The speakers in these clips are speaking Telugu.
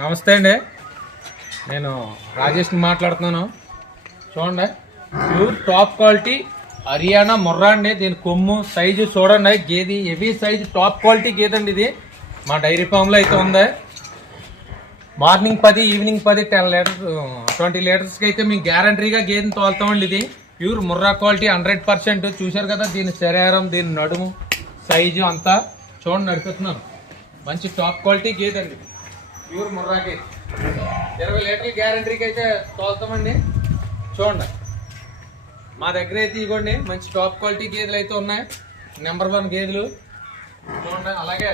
నమస్తే అండి. నేను రాజేష్ని మాట్లాడుతున్నాను. చూడండి. Pure top quality Haryana Murrah అండి. దీని కొమ్ము సైజు చూడండి. గేది హెవీ సైజు టాప్ క్వాలిటీ గేదండి ఇది. మా డైరీ ఫామ్లో అయితే ఉంది. మార్నింగ్ పది ఈవినింగ్ పది టెన్ లీటర్స్ ట్వంటీ లీటర్స్కి అయితే మేము గ్యారంటీగా గేదెని తోలుతామండి ఇది. Pure Murrah quality hundred percent. చూశారు కదా దీని శరీరం దీని నడుము సైజు అంతా. చూడండి నడిపిస్తున్నాను. మంచి టాప్ క్వాలిటీ గేదె అండి. ప్యూర్ ముర్రా గేదె ఇరవై లీటర్ల గ్యారంటీకి అయితే తోలుతామండి. చూడండి. మా దగ్గర అయితే ఇవ్వండి మంచి టాప్ క్వాలిటీ గేదెలు అయితే ఉన్నాయి. నెంబర్ వన్ గేదెలు చూడండి అలాగే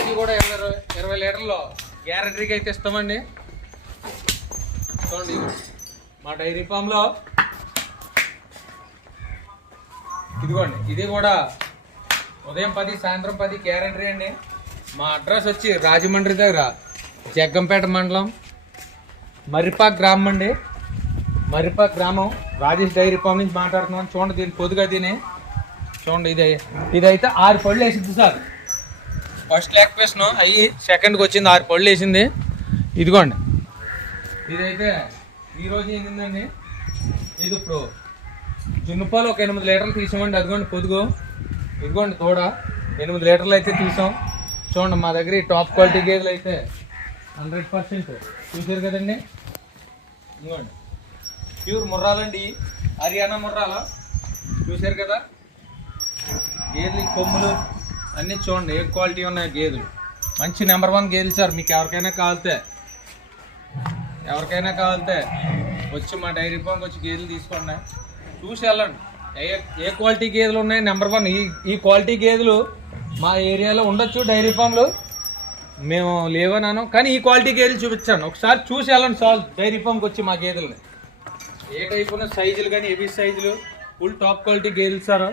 ఇది కూడా ఇరవై ఇరవై లీటర్లో గ్యారంటీకి అయితే ఇస్తామండి. చూడండి మా డైరీ ఫామ్లో ఇదిగోండి ఇది కూడా ఉదయం పది సాయంత్రం పది గ్యారంటీ అండి. మా అడ్రస్ వచ్చి రాజమండ్రి దగ్గర జగ్గంపేట మండలం మర్రిపాక్ గ్రామం అండి. మర్రిపాక్ గ్రామం. రాజేష్ డైరీ ఫామ్ నుంచి మాట్లాడుతున్నాను చూడండి దీని పొద్దుగా దీని చూడండి ఇది ఇదైతే ఆరు పళ్ళు వేసింది సార్. ఫస్ట్ లెగ్ పీస్ను అయ్యి సెకండ్కి వచ్చింది ఆరు పళ్ళు వేసింది. ఇదిగోండి. ఇదైతే ఈరోజు ఏంటండి ఇది ఇప్పుడు జున్నుపాలు ఒక ఎనిమిది లీటర్లు తీసామండి. అదిగోండి పొదుగు. ఇదిగోండి తోడ. ఎనిమిది లీటర్లు అయితే తీసాం. చూడండి మా దగ్గర ఈ టాప్ క్వాలిటీ గేదెలు అయితే హండ్రెడ్ పర్సెంట్ చూసారు కదండి? ఇదిగోండి. ప్యూర్ ముర్రాలండి హర్యానా ముర్రాల? చూసారు కదా? గేదెలు కొమ్ములు అన్నీ చూడండి ఏ క్వాలిటీ ఉన్నాయి గేదెలు. మంచి నెంబర్ వన్ గేదెలు సార్ మీకు ఎవరికైనా కావాలితే. ఎవరికైనా కావాలితే వచ్చి మా డైరీ ఫామ్కి వచ్చి గేదెలు తీసుకోండి. చూసి వెళ్ళండి. ఏ ఏ క్వాలిటీ గేదెలు ఉన్నాయి? నెంబర్ వన్ ఈ ఈ క్వాలిటీ గేదెలు మా ఏరియాలో ఉండొచ్చు డైరీ ఫామ్లు. మేము లేవనాను. కానీ ఈ క్వాలిటీ గేదెలు చూపించాను. ఒకసారి చూసి వెళ్ళండి సార్. డైరీ ఫామ్కి వచ్చి మా గేదెలని. ఏ టైప్ ఉన్న సైజులు కానీ ఏవి సైజులు? ఫుల్ టాప్ క్వాలిటీ గేదెలు సార్.